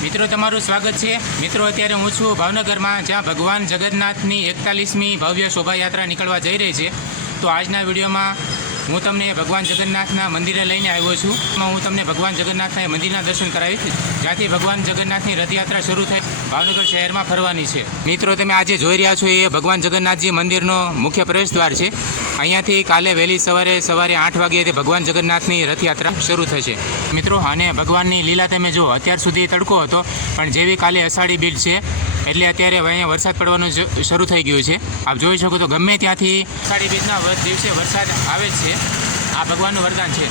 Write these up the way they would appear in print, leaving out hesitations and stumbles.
મિત્રો તમારું સ્વાગત છે। મિત્રો અત્યારે હું છું ભાવનગરમાં, જ્યાં ભગવાન જગન્નાથની 41મી ભવ્ય શોભાયાત્રા નીકળવા જઈ રહી છે। તો આજના વિડીયોમાં હું તમને ભગવાન જગન્નાથના મંદિરે લઈને આવ્યો છું। હું તમને ભગવાન જગન્નાથના મંદિરના દર્શન કરાવીશ, જ્યાંથી ભગવાન જગન્નાથની રથયાત્રા શરૂ થઈ ભાવનગર શહેરમાં ફરવાની છે। મિત્રો તમે આજે જોઈ રહ્યા છો એ ભગવાન જગન્નાથજી મંદિરનો મુખ્ય પ્રવેશ દ્વાર છે। અહીંયાથી કાલે વહેલી સવારે 8 વાગ્યાથી ભગવાન જગન્નાથની રથયાત્રા શરૂ થશે। મિત્રો અને ભગવાનની લીલા તમે જુઓ, અત્યાર સુધી તડકો હતો, પણ જેવી કાલે અષાઢી બીજ છે એટલે અત્યારે અહીંયા વરસાદ પડવાનું શરૂ થઈ ગયું છે। આપ જોઈ શકો તો ગમે ત્યાંથી અષાઢી બીજના દિવસે વરસાદ આવે છે। આ ભગવાનનું વરદાન છે।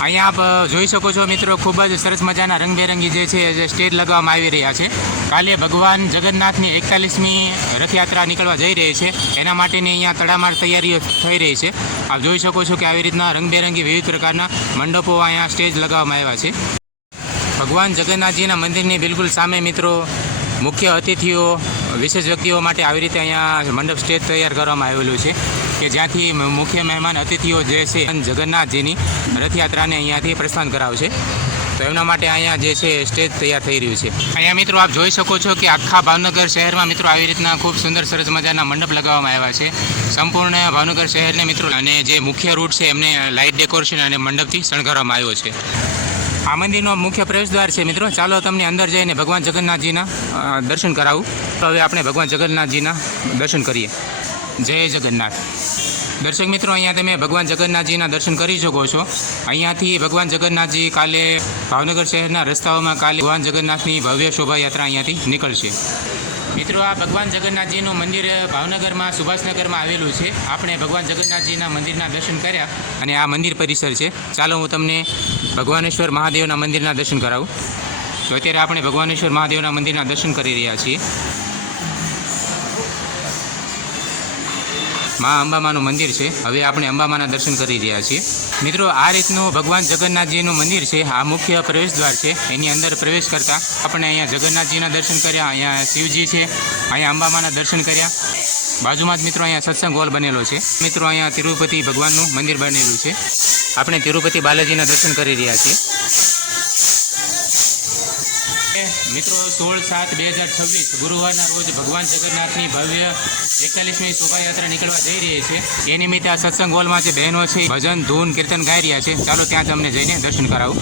અહીંયા આપ જોઈ શકો છો મિત્રો, ખૂબ જ સરસ મજાના રંગબેરંગી જે છે જે સ્ટેજ લગાવવામાં આવી રહ્યા છે। કાલે ભગવાન જગન્નાથની 41મી રથયાત્રા નીકળવા જઈ રહી છે, એના માટેની અહીંયા તડામાર તૈયારીઓ થઈ રહી છે। આપ જોઈ શકો છો કે આવી રીતના રંગબેરંગી વિવિધ પ્રકારના મંડપો અહીંયા સ્ટેજ લગાવવામાં આવ્યા છે। ભગવાન જગન્નાથજીના મંદિરની બિલકુલ સામે મિત્રો મુખ્ય અતિથિઓ, વિશેષ વ્યક્તિઓ માટે આવી રીતે અહીંયા મંડપ સ્ટેજ તૈયાર કરવામાં આવેલું છે કે જ્યાંથી મુખ્ય મહેમાન અતિથિઓ જે છે જગન્નાથજીની રથયાત્રાને અહીંયાથી પ્રસ્થાન કરાવશે। તો એમના માટે અહીંયા જે છે સ્ટેજ તૈયાર થઈ રહ્યું છે। અહીંયા મિત્રો આપ જોઈ શકો છો કે આખા ભાવનગર શહેરમાં મિત્રો આવી રીતના ખૂબ સુંદર સરસ મજાના મંડપ લગાવવામાં આવ્યા છે। સંપૂર્ણ ભાવનગર શહેરને મિત્રો અને જે મુખ્ય રૂટ છે એમને લાઇટ ડેકોરેશન અને મંડપથી શણગારવામાં આવ્યો છે। આ મંદિરનો મુખ્ય પ્રવેશદ્વાર છે મિત્રો। ચાલો તમને અંદર જઈને ભગવાન જગન્નાથજીના દર્શન કરાવું। તો હવે આપણે ભગવાન જગન્નાથજીના દર્શન કરીએ। જય જગન્નાથ। દર્શક મિત્રો, અહીંયા તમે ભગવાન જગન્નાથજીના દર્શન કરી શકો છો। અહીંયાથી ભગવાન જગન્નાથજી કાલે ભાવનગર શહેરના રસ્તાઓમાં કાલે ભગવાન જગન્નાથની ભવ્ય શોભાયાત્રા અહીંયાથી નીકળશે। મિત્રો આ ભગવાન જગન્નાથજીનું મંદિર ભાવનગરમાં સુભાષનગરમાં આવેલું છે। આપણે ભગવાન જગન્નાથજીના મંદિરના દર્શન કર્યા અને આ મંદિર પરિસર છે। ચાલો હું તમને ભગવાનેશ્વર મહાદેવના મંદિરના દર્શન કરાવું। તો અત્યારે આપણે ભગવાનેશ્વર મહાદેવના મંદિરના દર્શન કરી રહ્યા છીએ। મા અંબામાનું મંદિર છે। હવે આપણે અંબામાના દર્શન કરી રહ્યા છીએ। મિત્રો આ રીતનું ભગવાન જગન્નાથજીનું મંદિર છે। આ મુખ્ય પ્રવેશદ્વાર છે। એની અંદર પ્રવેશ કરતાં આપણે અહીંયા જગન્નાથજીના દર્શન કર્યા, અહીંયા શિવજી છે, અહીંયા અંબામાના દર્શન કર્યા। બાજુમાં જ મિત્રો અહીંયા સત્સંગ હોલ બનેલો છે। મિત્રો અહીંયા તિરુપતિ ભગવાનનું મંદિર બનેલું છે। આપણે તિરુપતિ બાલાજીના દર્શન કરી રહ્યા છીએ। મિત્રો 16/7/2026 ગુરુવારના રોજ ભગવાન જગન્નાથની ભવ્ય 41મી શોભાયાત્રા નીકળવા જઈ રહી છે। એ નિમિત્તે આ સત્સંગ હોલમાં જે બહેનો છે ભજન, ધૂન, કીર્તન ગાઈ રહ્યા છે। ચાલો ત્યાં તમને જઈને દર્શન કરાવું।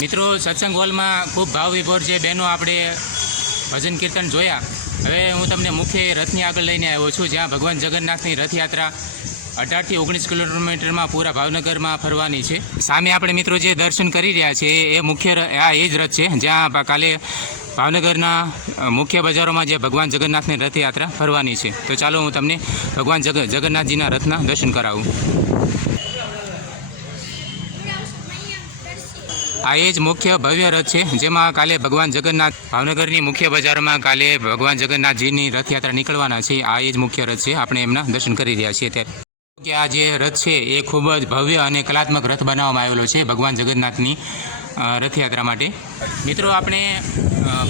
મિત્રો સત્સંગ હોલમાં ખૂબ ભાવ વિભોર જે બહેનો આપણે ભજન કીર્તન જોયા। હવે હું તમને મુખ્ય રથની આગળ લઈને આવ્યો છું, જ્યાં ભગવાન જગન્નાથની રથયાત્રા 18થી 19 કિલોમીટરમાં પૂરા ભાવનગરમાં ફરવાની છે। સામે આપણે મિત્રો જે દર્શન કરી રહ્યા છે એ મુખ્ય એ જ રથ છે, જ્યાં કાલે ભાવનગરના મુખ્ય બજારોમાં જે ભગવાન જગન્નાથની રથયાત્રા ફરવાની છે। તો ચાલો હું તમને ભગવાન જગન્નાથજીના રથના દર્શન કરાવું। આ એ જ મુખ્ય ભવ્ય રથ છે, જેમાં કાલે ભગવાન જગન્નાથ ભાવનગરની મુખ્ય બજારોમાં કાલે ભગવાન જગન્નાથજીની રથયાત્રા નીકળવાના છે. આ એ જ મુખ્ય રથ છે. આપણે એમના દર્શન કરી રહ્યા છીએ ત્યારે કે આ જે રથ છે એ ખૂબ જ ભવ્ય અને કલાત્મક રથ બનાવવામાં આવેલો છે ભગવાન જગન્નાથની રથયાત્રા માટે. મિત્રો, આપણે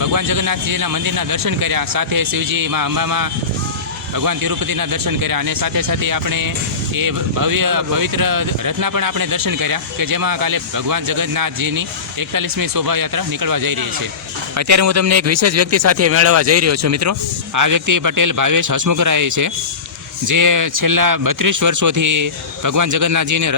ભગવાન જગન્નાથજીના મંદિરના દર્શન કર્યા, સાથે શિવજી માં અંબામાં ભગવાન તિરુપતિના દર્શન કર્યા અને સાથે સાથે આપણે એ ભવ્ય પવિત્ર રથના પણ આપણે દર્શન કર્યા કે જેમાં કાલે ભગવાન જગન્નાથજીની 41મી શોભાયાત્રા નીકળવા જઈ રહી છે. અત્યારે હું તમને એક વિશેષ વ્યક્તિ સાથે મેળવવા જઈ રહ્યો છું. મિત્રો, આ વ્યક્તિ પટેલ ભાવેશ હસમુખરાય છે, જે છેલ્લા 32 વર્ષોથી ભગવાન જગન્નાથજીને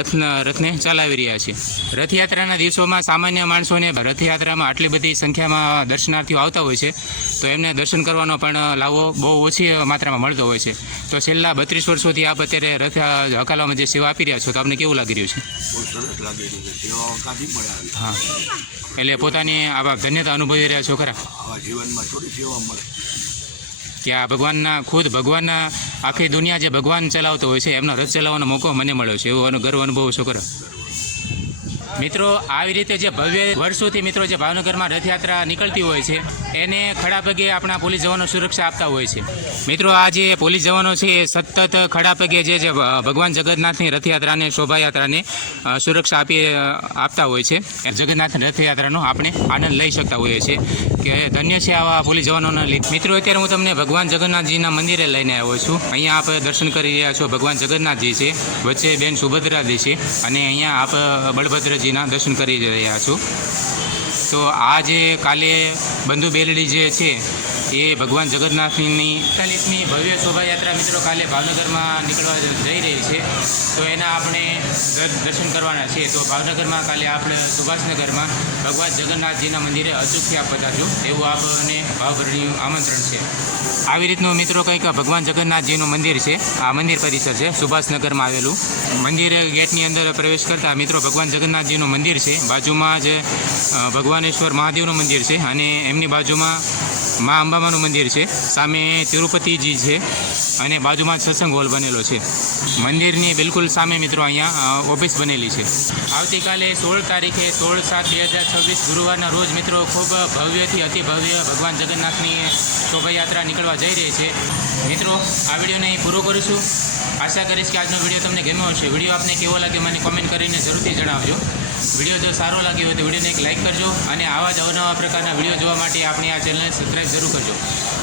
રથને ચલાવી રહ્યા છે. રથયાત્રાના દિવસોમાં સામાન્ય માણસોને રથયાત્રામાં આટલી બધી સંખ્યામાં દર્શનાર્થીઓ આવતા હોય છે, તો એમને દર્શન કરવાનો પણ લાવો બહુ ઓછી માત્રામાં મળતો હોય છે. તો છેલ્લા 32 વર્ષોથી આપ અત્યારે રથ હકાલવામાં જે સેવા આપી રહ્યા છો, તો આપને કેવું લાગી રહ્યું છે? હા, એટલે પોતાની આવા ધન્યતા અનુભવી રહ્યા છો ખરા? જીવનમાં થોડી સેવા મળે કે આ ભગવાનના આખી દુનિયા જે ભગવાન ચલાવતો હોય છે એમનો રથ ચલાવવાનો મોકો મને મળ્યો છે, એવો ગર્વ અનુભવ છો ખરા? મિત્રો, આવી રીતે જે ભવ્ય વર્ષોથી મિત્રો જે ભાવનગરમાં રથયાત્રા નીકળતી હોય છે એને ખડા પગે આપણા પોલીસ જવાનો સુરક્ષા આપતા હોય છે. મિત્રો, આ જે પોલીસ જવાનો છે એ સતત ખડા પગે જે ભગવાન જગન્નાથની રથયાત્રાને શોભાયાત્રાને સુરક્ષા આપતા હોય છે. જગન્નાથ રથયાત્રાનો આપણે આનંદ લઈ શકતા હોઈએ છીએ કે ધન્ય છે આવા પોલીસ જવાનોના લીધે. મિત્રો, અત્યારે હું તમને ભગવાન જગન્નાથજીના મંદિરે લઈને આવ્યો છું. અહીંયા આપ દર્શન કરી રહ્યા છો. ભગવાન જગન્નાથજી છે, વચ્ચે બેન સુભદ્રાજી છે અને અહીંયા આપ બળભદ્રજીના દર્શન કરી રહ્યા છો. તો આ જે કાલે બંધુ બેલડી જે છે એ ભગવાન જગન્નાથની 41મી ભવ્ય શોભાયાત્રા મિત્રો કાલે ભાવનગરમાં નીકળવા જઈ રહી છે. તો એના આપણે દર્શન કરવાના છે. તો ભાવનગરમાં કાલે આપણે સુભાષનગરમાં ભગવાન જગન્નાથજીના મંદિરે અચૂકથી આપ પધારજો એવું આપણને ભાવભર્યું આમંત્રણ છે. આવી રીતનું મિત્રો કંઈક ભગવાન જગન્નાથજીનું મંદિર છે. આ મંદિર પરિસર છે સુભાષનગરમાં આવેલું. મંદિર ગેટની અંદર પ્રવેશ કરતા મિત્રો ભગવાન જગન્નાથજીનું મંદિર છે. બાજુમાં જ ભગવાનેશ્વર મહાદેવનું મંદિર છે અને એમની બાજુમાં મા અંબામાનું મંદિર છે. સામે તિરુપતિજી છે અને બાજુમાં જ સત્સંગ હોલ બનેલો છે. મંદિરની બિલકુલ સામે મિત્રો અહીંયા ઓફિસ બનેલી છે. આવતીકાલે 16 તારીખે 16/7/2026 ગુરુવારના રોજ મિત્રો ખૂબ ભવ્યથી અતિ ભવ્ય ભગવાન જગન્નાથની શોભાયાત્રા નીકળવા જઈ રહી છે. મિત્રો, આ વિડીયોને અહીં પૂરો કરું છું. આશા કરીશ કે આજનો વિડીયો તમને ગમ્યો હશે. વિડીયો આપને કેવો લાગે મને કોમેન્ટ કરીને જરૂરથી જણાવજો. વિડીયો જો સારો લાગ્યો હોય તો વિડીયોને એક લાઇક કરજો અને આવા જ અવનવા પ્રકારના વિડીયો જોવા માટે આપણી આ ચેનલને સબસ્ક્રાઈબ જરૂર કરજો.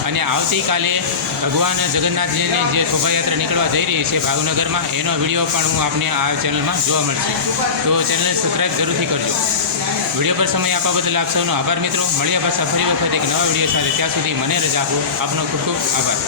અને આવતીકાલે ભગવાન જગન્નાથજીની જે શોભાયાત્રા નીકળવા જઈ રહી છે ભાવનગરમાં, એનો વિડીયો પણ હું આપને આ ચેનલમાં જોવા મળશે. તો ચેનલને સબસ્ક્રાઈબ જરૂરથી કરજો. વિડીયો પર સમય આપવા બદલ આપ સૌનો આભાર મિત્રો. મળ્યા પાછા ફરી વખત એક નવા વિડીયો સાથે. ત્યાં સુધી મને રજા આપો. આપનો ખૂબ ખૂબ આભાર.